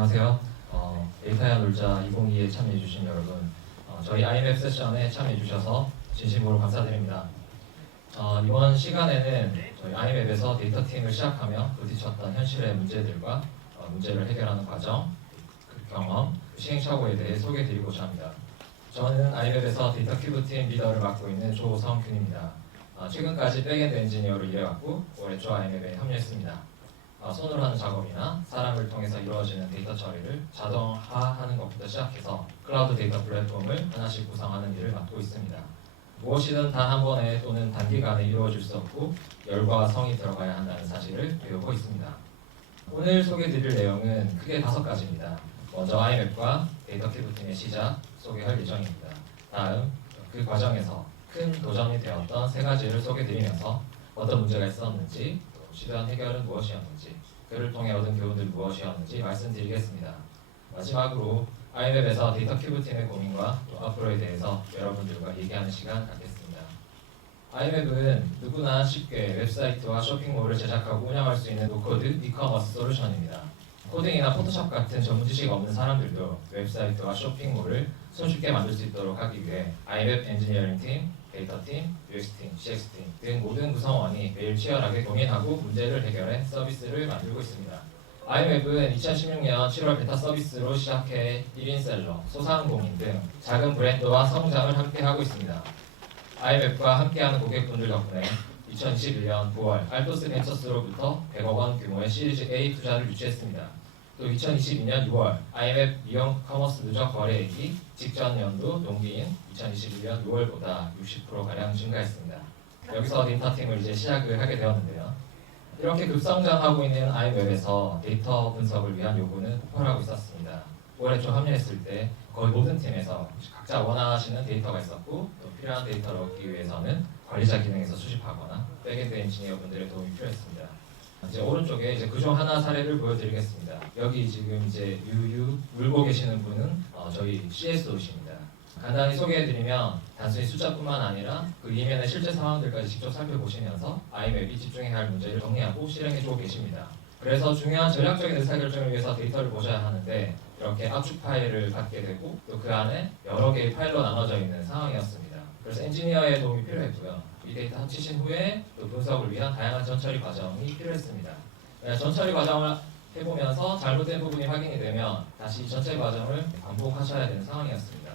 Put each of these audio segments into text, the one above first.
안녕하세요. 데이터야 놀자 2022에 참여해주신 여러분, 저희 IMF 세션에 참여해주셔서 진심으로 감사드립니다. 이번 시간에는 저희 IMF에서 데이터 팀을 시작하며 부딪혔던 현실의 문제들과 문제를 해결하는 과정, 그 경험, 시행착오에 대해 소개해드리고자 합니다. 저는 IMF에서 데이터 큐브 팀 리더를 맡고 있는 조성균입니다. 최근까지 백엔드 엔지니어로 일해왔고 올해 초 IMF에 합류했습니다. 손으로 하는 작업이나 사람을 통해서 이루어지는 데이터 처리를 자동화하는 것부터 시작해서 클라우드 데이터 플랫폼을 하나씩 구성하는 일을 맡고 있습니다. 무엇이든 단 한 번에 또는 단기간에 이루어질 수 없고 열과 성이 들어가야 한다는 사실을 배우고 있습니다. 오늘 소개드릴 내용은 크게 5가지입니다. 먼저 IMF과 데이터 큐브 팀의 시작 소개할 예정입니다. 다음 그 과정에서 큰 도전이 되었던 3가지를 소개드리면서 어떤 문제가 있었는지, 시도한 해결은 무엇이었는지, 그를 통해 얻은 교훈은 무엇이었는지 말씀드리겠습니다. 마지막으로 IMF에서 데이터 큐브 팀의 고민과 또 앞으로에 대해서 여러분들과 얘기하는 시간 갖겠습니다. IMF는 누구나 쉽게 웹사이트와 쇼핑몰을 제작하고 운영할 수 있는 노코드 이커머스 솔루션입니다. 코딩이나 포토샵 같은 전문 지식 없는 사람들도 웹사이트와 쇼핑몰을 손쉽게 만들 수 있도록 하기 위해 IMF 엔지니어링 팀, 데이터 팀, UX 팀, CX 팀 등 모든 구성원이 매일 치열하게 고민하고 문제를 해결해 서비스를 만들고 있습니다. IMF는 2016년 7월 베타 서비스로 시작해 1인 셀러, 소상공인 등 작은 브랜드와 성장을 함께하고 있습니다. IMF과 함께하는 고객분들 덕분에 2021년 9월 알토스 벤처스로부터 100억 원 규모의 시리즈 A 투자를 유치했습니다. 또 2022년 6월 IMF 미용 커머스 누적 거래액이 직전 연도 동기인 2021년 6월보다 60%가량 증가했습니다. 여기서 데이터 팀을 이제 시작을 하게 되었는데요. 이렇게 급성장하고 있는 IMF에서 데이터 분석을 위한 요구는 폭발하고 있었습니다. 올해 초 합류했을 때 거의 모든 팀에서 각자 원하시는 데이터가 있었고 또 필요한 데이터를 얻기 위해서는 관리자 기능에서 수집하거나 백엔드 엔지니어 분들의 도움이 필요했습니다. 이제 오른쪽에 이제 그중 하나 사례를 보여드리겠습니다. 여기 지금 이제 유유 울고 계시는 분은 저희 CSO십니다. 간단히 소개해드리면 단순히 숫자뿐만 아니라 그 이면의 실제 상황들까지 직접 살펴보시면서 IMF이 집중해야 할 문제를 정리하고 실행해주고 계십니다. 그래서 중요한 전략적인 의사결정을 위해서 데이터를 보셔야 하는데 이렇게 압축 파일을 갖게 되고 또 그 안에 여러 개의 파일로 나눠져 있는 상황이었습니다. 그래서 엔지니어의 도움이 필요했고요. 이 데이터 합치신 후에 또 분석을 위한 다양한 전처리 과정이 필요했습니다. 전처리 과정을 해보면서 잘못된 부분이 확인이 되면 다시 전체 과정을 반복하셔야 되는 상황이었습니다.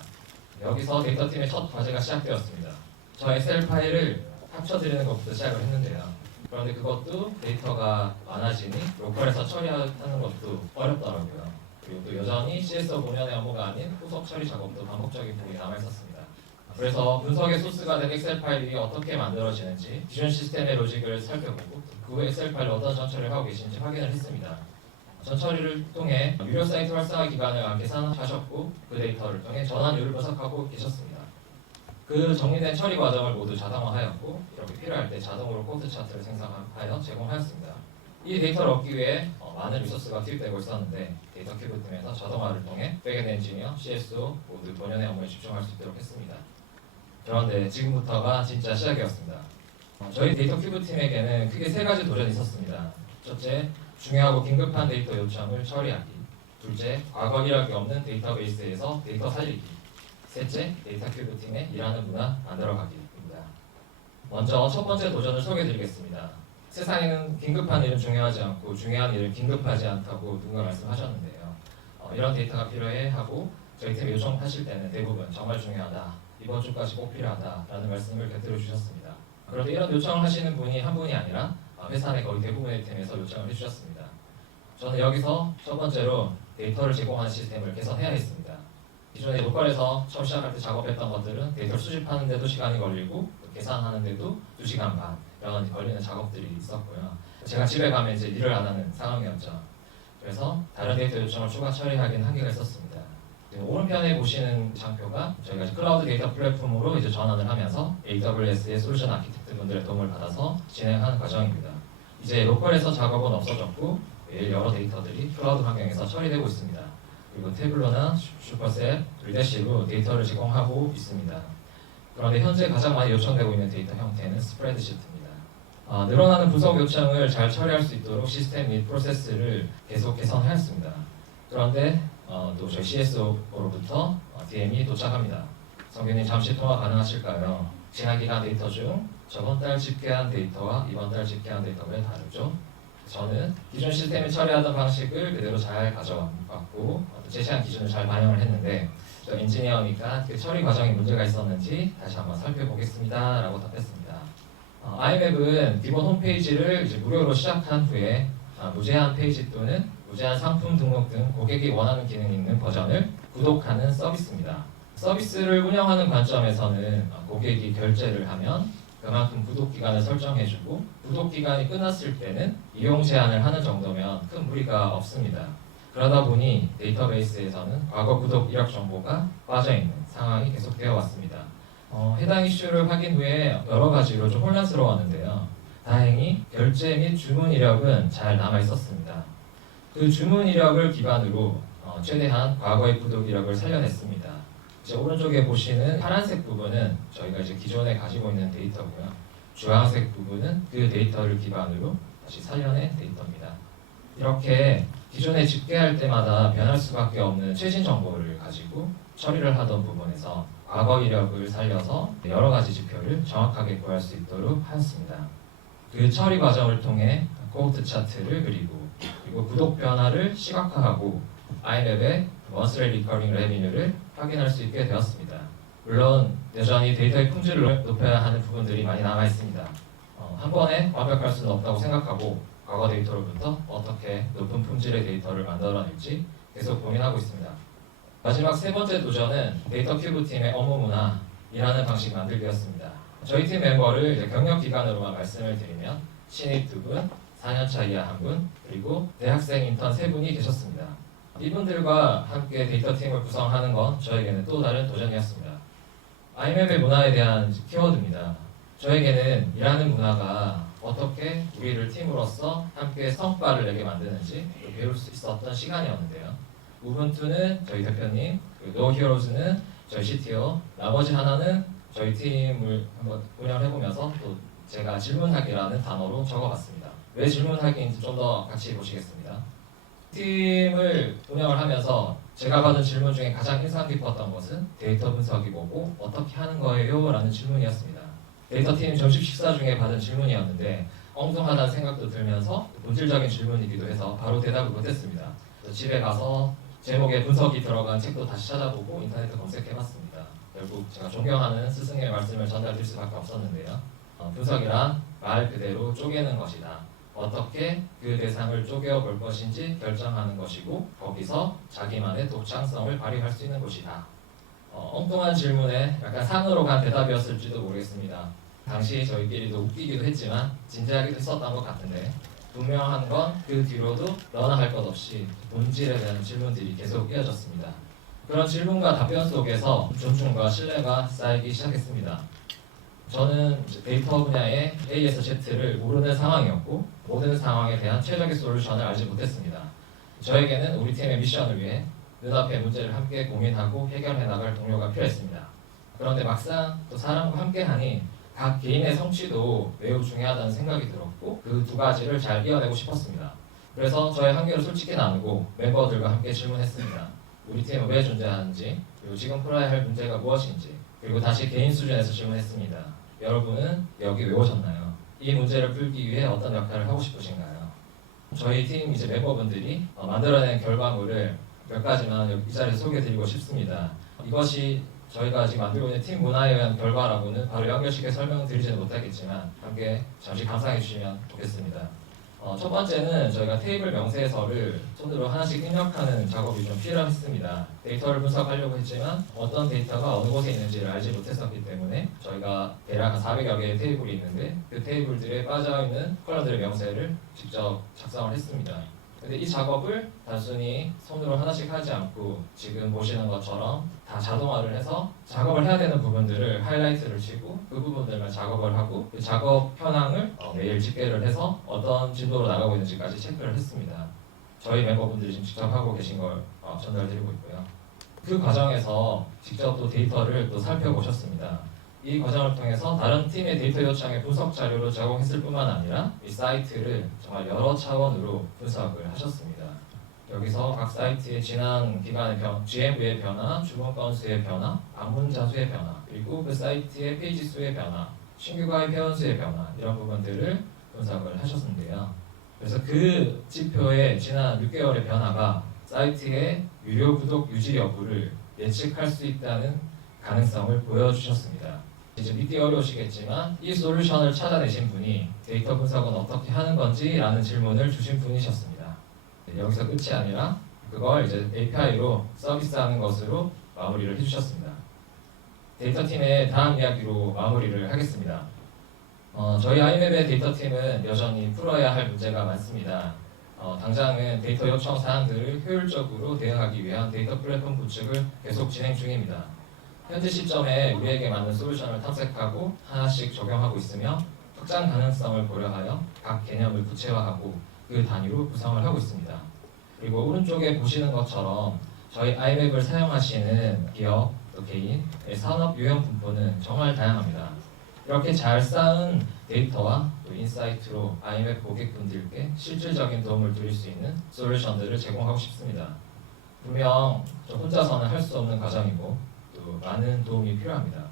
여기서 데이터팀의 첫 과제가 시작되었습니다. 저 엑셀 파일을 합쳐드리는 것부터 시작을 했는데요. 그런데 그것도 데이터가 많아지니 로컬에서 처리하는 것도 어렵더라고요. 그리고 또 여전히 CSO 본연의 업무가 아닌 후속 처리 작업도 반복적인 부분이 남아있었습니다. 그래서 분석의 소스가 된 엑셀 파일이 어떻게 만들어지는지 기존 시스템의 로직을 살펴보고 그 후 엑셀 파일로 어떤 전처리를 하고 계신지 확인을 했습니다. 전처리를 통해 유료 사이트 활성화 기간을 계산하셨고 그 데이터를 통해 전환율을 분석하고 계셨습니다. 그 정리된 처리 과정을 모두 자동화하였고 이렇게 필요할 때 자동으로 코드 차트를 생성하여 제공하였습니다. 이 데이터를 얻기 위해 많은 리소스가 투입되고 있었는데 데이터 큐브 팀에서 자동화를 통해 백엔드 엔지니어, CSO 모두 본연의 업무에 집중할 수 있도록 했습니다. 그런데 지금부터가 진짜 시작이었습니다. 저희 데이터 큐브 팀에게는 크게 3가지 도전이 있었습니다. 첫째, 중요하고 긴급한 데이터 요청을 처리하기. 둘째, 과거 이력이 없는 데이터베이스에서 데이터 살리기. 셋째, 데이터 큐브 팀의 일하는 문화 만들어가기입니다. 먼저 첫 번째 도전을 소개해드리겠습니다. 세상에는 긴급한 일은 중요하지 않고 중요한 일은 긴급하지 않다고 누군가 말씀하셨는데요. 이런 데이터가 필요해 하고 저희 팀에 요청하실 때는 대부분 정말 중요하다, 이번 주까지 꼭 필요하다라는 말씀을 곁들여 주셨습니다. 그런데 이런 요청을 하시는 분이 한 분이 아니라 회사 내 거의 대부분의 팀에서 요청을 해주셨습니다. 저는 여기서 첫 번째로 데이터를 제공하는 시스템을 개선해야 했습니다. 기존에 로컬에서 처음 시작할 때 작업했던 것들은 데이터를 수집하는 데도 시간이 걸리고 계산하는 데도 2시간 반 이런 걸리는 작업들이 있었고요. 제가 집에 가면 이제 일을 안 하는 상황이었죠. 그래서 다른 데이터 요청을 추가 처리하기는 한계가 있었습니다. 오른편에 보시는 장표가 저희가 이제 클라우드 데이터 플랫폼으로 이제 전환을 하면서 AWS의 솔루션 아키텍트 분들의 도움을 받아서 진행하는 과정입니다. 이제 로컬에서 작업은 없어졌고 매일 여러 데이터들이 클라우드 환경에서 처리되고 있습니다. 그리고 태블로나 슈퍼셋, 리더시로 데이터를 제공하고 있습니다. 그런데 현재 가장 많이 요청되고 있는 데이터 형태는 스프레드시트입니다. 늘어나는 분석 요청을 잘 처리할 수 있도록 시스템 및 프로세스를 계속 개선하였습니다. 그런데 또 저희 CSO로부터 DM이 도착합니다. 성균님 잠시 통화 가능하실까요? 지난 기간 데이터 중 저번 달 집계한 데이터와 이번 달 집계한 데이터가 왜 다르죠? 저는 기존 시스템이 처리하던 방식을 그대로 잘 가져왔고 제시한 기준을 잘 반영을 했는데 저 엔지니어니까 그 처리 과정에 문제가 있었는지 다시 한번 살펴보겠습니다 라고 답했습니다. 아이맵은 기본 홈페이지를 이제 무료로 시작한 후에 무제한 페이지 또는 무제한 상품 등록 등 고객이 원하는 기능이 있는 버전을 구독하는 서비스입니다. 서비스를 운영하는 관점에서는 고객이 결제를 하면 그만큼 구독 기간을 설정해주고 구독 기간이 끝났을 때는 이용 제한을 하는 정도면 큰 무리가 없습니다. 그러다 보니 데이터베이스에서는 과거 구독 이력 정보가 빠져있는 상황이 계속되어 왔습니다. 해당 이슈를 확인 후에 여러 가지로 좀 혼란스러웠는데요. 다행히 결제 및 주문 이력은 잘 남아 있었습니다. 그 주문 이력을 기반으로 최대한 과거의 구독 이력을 살려냈습니다. 이제 오른쪽에 보시는 파란색 부분은 저희가 이제 기존에 가지고 있는 데이터고요. 주황색 부분은 그 데이터를 기반으로 다시 살려낸 데이터입니다. 이렇게 기존에 집계할 때마다 변할 수밖에 없는 최신 정보를 가지고 처리를 하던 부분에서 과거 이력을 살려서 여러 가지 지표를 정확하게 구할 수 있도록 하였습니다. 그 처리 과정을 통해 코호트 차트를 그리고 구독 변화를 시각화하고 아이맵의 원스레 리커링 레비뉴를 확인할 수 있게 되었습니다. 물론 여전히 데이터의 품질을 높여야 하는 부분들이 많이 남아 있습니다. 한 번에 완벽할 수는 없다고 생각하고 과거 데이터로부터 어떻게 높은 품질의 데이터를 만들어낼지 계속 고민하고 있습니다. 마지막 세 번째 도전은 데이터 큐브 팀의 업무 문화이라는 방식 만들기였습니다. 저희 팀 멤버를 이제 경력 기간으로만 말씀을 드리면 신입 2분, 4년차 이하 1분, 그리고 대학생 인턴 3분이 계셨습니다. 이분들과 함께 데이터 팀을 구성하는 건 저에게는 또 다른 도전이었습니다. 아이맵의 문화에 대한 키워드입니다. 저에게는 일하는 문화가 어떻게 우리를 팀으로서 함께 성과를 내게 만드는지 배울 수 있었던 시간이었는데요. 우분투는 저희 대표님, 노히어로즈는 저희 CTO, 나머지 하나는 저희 팀을 한번 운영해보면서 또 제가 질문하기라는 단어로 적어봤습니다. 왜 질문하기인지 좀 더 같이 보시겠습니다. 팀을 운영을 하면서 제가 받은 질문 중에 가장 인상 깊었던 것은 데이터 분석이 뭐고 어떻게 하는 거예요? 라는 질문이었습니다. 데이터 팀 점심 식사 중에 받은 질문이었는데 엉뚱하다는 생각도 들면서 본질적인 질문이기도 해서 바로 대답을 못했습니다. 집에 가서 제목에 분석이 들어간 책도 다시 찾아보고 인터넷에 검색해봤습니다. 결국 제가 존경하는 스승의 말씀을 전달드릴 수밖에 없었는데요. 분석이란 말 그대로 쪼개는 것이다. 어떻게 그 대상을 쪼개볼 것인지 결정하는 것이고 거기서 자기만의 독창성을 발휘할 수 있는 곳이다. 엉뚱한 질문에 약간 산으로 간 대답이었을지도 모르겠습니다. 당시 저희끼리도 웃기기도 했지만 진지하기도 했었던 것 같은데 분명한 건 그 뒤로도 너나 할 것 없이 본질에 대한 질문들이 계속 이어졌습니다. 그런 질문과 답변 속에서 존중과 신뢰가 쌓이기 시작했습니다. 저는 데이터 분야의 A에서 Z를 모르는 상황이었고 모든 상황에 대한 최적의 솔루션을 알지 못했습니다. 저에게는 우리 팀의 미션을 위해 눈앞의 문제를 함께 고민하고 해결해 나갈 동료가 필요했습니다. 그런데 막상 또 사람과 함께하니 각 개인의 성취도 매우 중요하다는 생각이 들었고 그 두 가지를 잘 이어내고 싶었습니다. 그래서 저의 한계를 솔직히 나누고 멤버들과 함께 질문했습니다. 우리 팀은 왜 존재하는지, 그리고 지금 풀어야 할 문제가 무엇인지, 그리고 다시 개인 수준에서 질문했습니다. 여러분은 여기 왜 오셨나요? 이 문제를 풀기 위해 어떤 역할을 하고 싶으신가요? 저희 팀 이제 멤버분들이 만들어낸 결과물을 몇 가지만 이 자리에서 소개해드리고 싶습니다. 이것이 저희가 지금 만들고 있는 팀 문화에 의한 결과라고는 바로 연결시켜 설명드리지는 못하겠지만 함께 잠시 감상해 주시면 좋겠습니다. 첫 번째는 저희가 테이블 명세서를 손으로 하나씩 입력하는 작업이 좀 필요했습니다. 데이터를 분석하려고 했지만 어떤 데이터가 어느 곳에 있는지를 알지 못했었기 때문에 저희가 대략 400여 개의 테이블이 있는데 그 테이블들에 빠져있는 컬러들의 명세를 직접 작성을 했습니다. 근데 이 작업을 단순히 손으로 하나씩 하지 않고 지금 보시는 것처럼 다 자동화를 해서 작업을 해야 되는 부분들을 하이라이트를 치고 그 부분들만 작업을 하고 그 작업 현황을 매일 집계를 해서 어떤 진도로 나가고 있는지까지 체크를 했습니다. 저희 멤버분들이 지금 직접 하고 계신 걸 전달드리고 있고요. 그 과정에서 직접 또 데이터를 또 살펴보셨습니다. 이 과정을 통해서 다른 팀의 데이터 요청에 분석 자료로 제공했을 뿐만 아니라 이 사이트를 정말 여러 차원으로 분석을 하셨습니다. 여기서 각 사이트의 지난 기간의 GMV의 변화, 주문 건수의 변화, 방문자 수의 변화, 그리고 그 사이트의 페이지 수의 변화, 신규 가입 회원 수의 변화 이런 부분들을 분석을 하셨는데요. 그래서 그 지표의 지난 6개월의 변화가 사이트의 유료 구독 유지 여부를 예측할 수 있다는 가능성을 보여주셨습니다. 이제 믿기 어려우시겠지만 이 솔루션을 찾아내신 분이 데이터 분석은 어떻게 하는 건지 라는 질문을 주신 분이셨습니다. 여기서 끝이 아니라 그걸 이제 API로 서비스하는 것으로 마무리를 해주셨습니다. 데이터팀의 다음 이야기로 마무리를 하겠습니다. 저희 아이맵의 데이터팀은 여전히 풀어야 할 문제가 많습니다. 당장은 데이터 요청 사항들을 효율적으로 대응하기 위한 데이터 플랫폼 구축을 계속 진행 중입니다. 현재 시점에 우리에게 맞는 솔루션을 탐색하고 하나씩 적용하고 있으며 확장 가능성을 고려하여 각 개념을 구체화하고 그 단위로 구성을 하고 있습니다. 그리고 오른쪽에 보시는 것처럼 저희 아이맵을 사용하시는 기업, 또 개인의 산업 유형 분포는 정말 다양합니다. 이렇게 잘 쌓은 데이터와 또 인사이트로 아이맵 고객분들께 실질적인 도움을 드릴 수 있는 솔루션들을 제공하고 싶습니다. 분명 저 혼자서는 할 수 없는 과정이고 또 많은 도움이 필요합니다.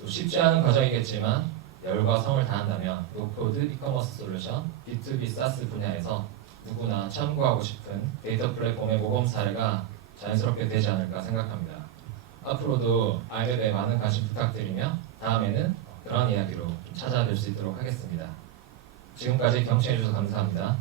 또 쉽지 않은 과정이겠지만 열과 성을 다한다면 노코드 이커머스 솔루션, B2B SaaS 분야에서 누구나 참고하고 싶은 데이터 플랫폼의 모범 사례가 자연스럽게 되지 않을까 생각합니다. 앞으로도 아이맵에 많은 관심 부탁드리며 다음에는 그런 이야기로 찾아뵐 수 있도록 하겠습니다. 지금까지 경청해주셔서 감사합니다.